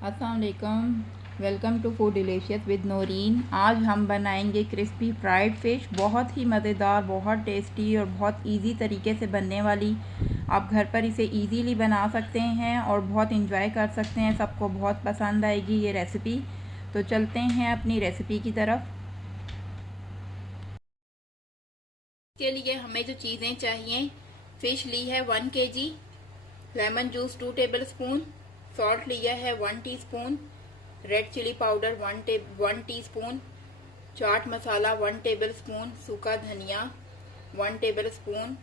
अस्सलाम वालेकुम। Welcome to food delicious with Naureen. आज हम बनाएंगे क्रिस्पी फ्राइड फ़िश। बहुत ही मज़ेदार, बहुत टेस्टी और बहुत इजी तरीके से बनने वाली। आप घर पर इसे इजीली बना सकते हैं और बहुत इंजॉय कर सकते हैं। सबको बहुत पसंद आएगी ये रेसिपी। तो चलते हैं अपनी रेसिपी की तरफ। इसके लिए हमें जो चीज़ें चाहिए, फ़िश ली है 1 kg, lemon juice 2 tablespoon, salt लिया है 1 teaspoon, red chilli powder 1 teaspoon, chaat masala 1 table spoon, सूखा धनिया 1 टेबल स्पून,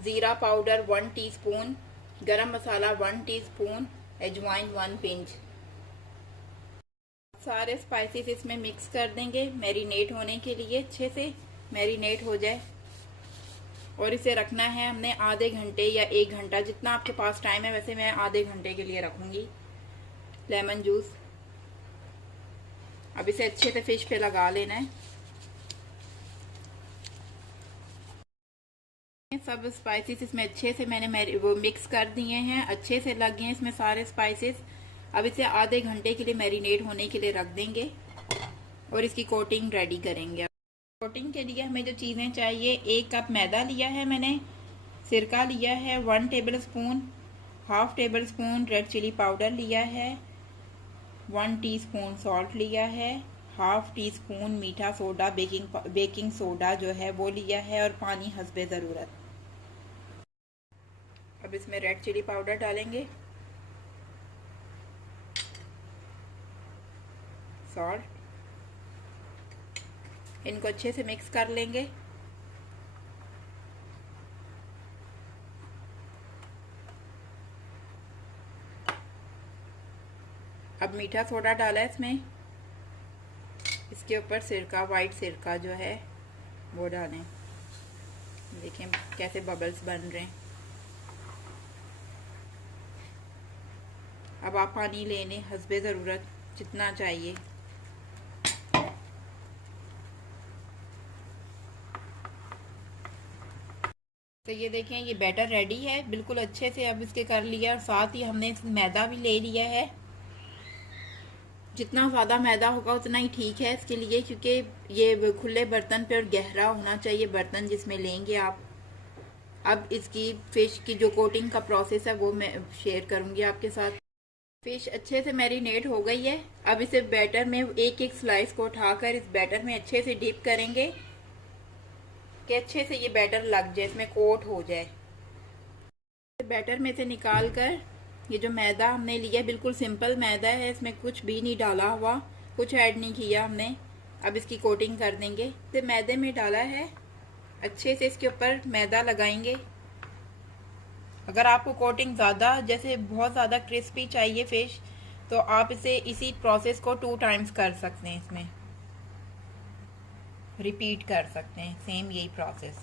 ज़ीरा powder 1 teaspoon, garam masala 1 teaspoon, अजवाइन 1 पिंच। सारे स्पाइसेस इसमें मिक्स कर देंगे मैरिनेट होने के लिए, अच्छे से मैरिनेट हो जाए। और इसे रखना है हमने आधे घंटे या 1 घंटा, जितना आपके पास टाइम है। वैसे मैं आधे घंटे के लिए रखूंगी। लेमन जूस, अब इसे अच्छे से फिश पे लगा लेना है। सब स्पाइसेस इसमें अच्छे से मैंने वो मिक्स कर दिए हैं, अच्छे से लग गए हैं इसमें सारे स्पाइसेस। अब इसे आधे घंटे के लिए मैरिनेट होने के लिए रख देंगे और इसकी कोटिंग रेडी करेंगे। कोटिंग के लिए हमें जो चीज़ें चाहिए, 1 कप मैदा लिया है मैंने, सिरका लिया है 1 table spoon, half table spoon red chilli powder लिया है, 1 टीस्पून सॉल्ट लिया है, हाफ टी स्पून मीठा सोडा बेकिंग सोडा जो है वो लिया है, और पानी हस्बे ज़रूरत। अब इसमें रेड चिली पाउडर डालेंगे, सॉल्ट, इनको अच्छे से मिक्स कर लेंगे। अब मीठा सोडा डाला है इसमें, इसके ऊपर सिरका, वाइट सिरका जो है वो डालें। देखें कैसे बबल्स बन रहे हैं। अब आप पानी ले लें हस्बे ज़रूरत, जितना चाहिए। तो ये देखें, ये बैटर रेडी है बिल्कुल अच्छे से। अब इसके कर लिया, और साथ ही हमने मैदा भी ले लिया है। जितना ज़्यादा मैदा होगा उतना ही ठीक है इसके लिए, क्योंकि ये खुले बर्तन पे और गहरा होना चाहिए बर्तन जिसमें लेंगे आप। अब इसकी फ़िश की जो कोटिंग का प्रोसेस है वो मैं शेयर करूंगी आपके साथ। फ़िश अच्छे से मैरिनेट हो गई है। अब इसे बैटर में एक एक स्लाइस को उठाकर इस बैटर में अच्छे से डिप करेंगे कि अच्छे से ये बैटर लग जाए, इसमें कोट हो जाए। बैटर में से निकाल कर ये जो मैदा हमने लिया, बिल्कुल सिंपल मैदा है, इसमें कुछ भी नहीं डाला हुआ, कुछ ऐड नहीं किया हमने। अब इसकी कोटिंग कर देंगे। इसे मैदे में डाला है, अच्छे से इसके ऊपर मैदा लगाएंगे। अगर आपको कोटिंग ज़्यादा, जैसे बहुत ज़्यादा क्रिस्पी चाहिए फ़िश, तो आप इसे इसी प्रोसेस को 2 टाइम्स कर सकते हैं, इसमें रिपीट कर सकते हैं सेम यही प्रोसेस।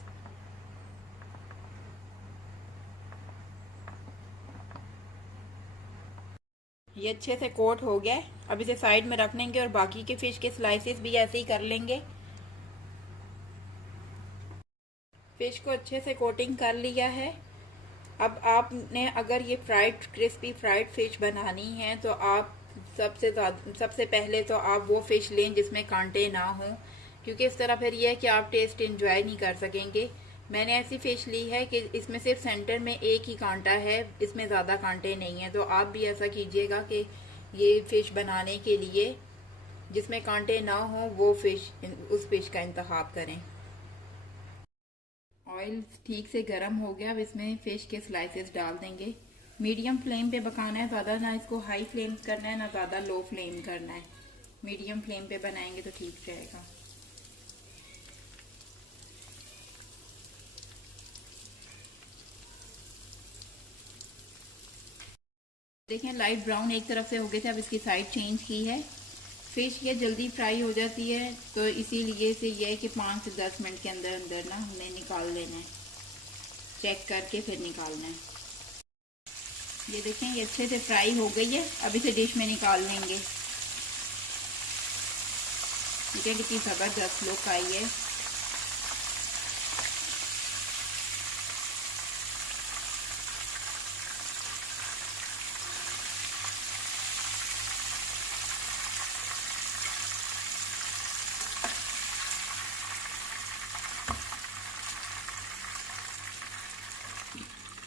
ये अच्छे से कोट हो गया है। अब इसे साइड में रख लेंगे और बाकी के फिश के स्लाइसेस भी ऐसे ही कर लेंगे। फिश को अच्छे से कोटिंग कर लिया है। अब आपने अगर ये क्रिस्पी फ्राइड फिश बनानी है तो आप सबसे पहले तो आप वो फिश लें जिसमें कांटे ना हो, क्योंकि इस तरह फिर ये है कि आप टेस्ट एंजॉय नहीं कर सकेंगे। मैंने ऐसी फिश ली है कि इसमें सिर्फ सेंटर में एक ही कांटा है, इसमें ज़्यादा कांटे नहीं है। तो आप भी ऐसा कीजिएगा कि ये फिश बनाने के लिए जिसमें कांटे ना हो वो फिश, उस फिश का इंतखाब करें। ऑयल ठीक से गर्म हो गया। अब इसमें फिश के स्लाइसेस डाल देंगे। मीडियम फ्लेम पे पकाना है, ज़्यादा ना इसको हाई फ्लेम करना है ना ज़्यादा लो फ्लेम करना है। मीडियम फ्लेम पे बनाएंगे तो ठीक रहेगा। देखें लाइट ब्राउन एक तरफ से हो गए थे, अब इसकी साइड चेंज की है। फिश ये जल्दी फ्राई हो जाती है, तो इसीलिए से ये है कि 5 से 10 मिनट के अंदर अंदर ना हमें निकाल लेना है, चेक करके फिर निकालना है। ये देखें ये अच्छे से फ्राई हो गई है। अब इसे डिश में निकाल लेंगे। देखें कितनी ज़बरदस्त लुक आई है।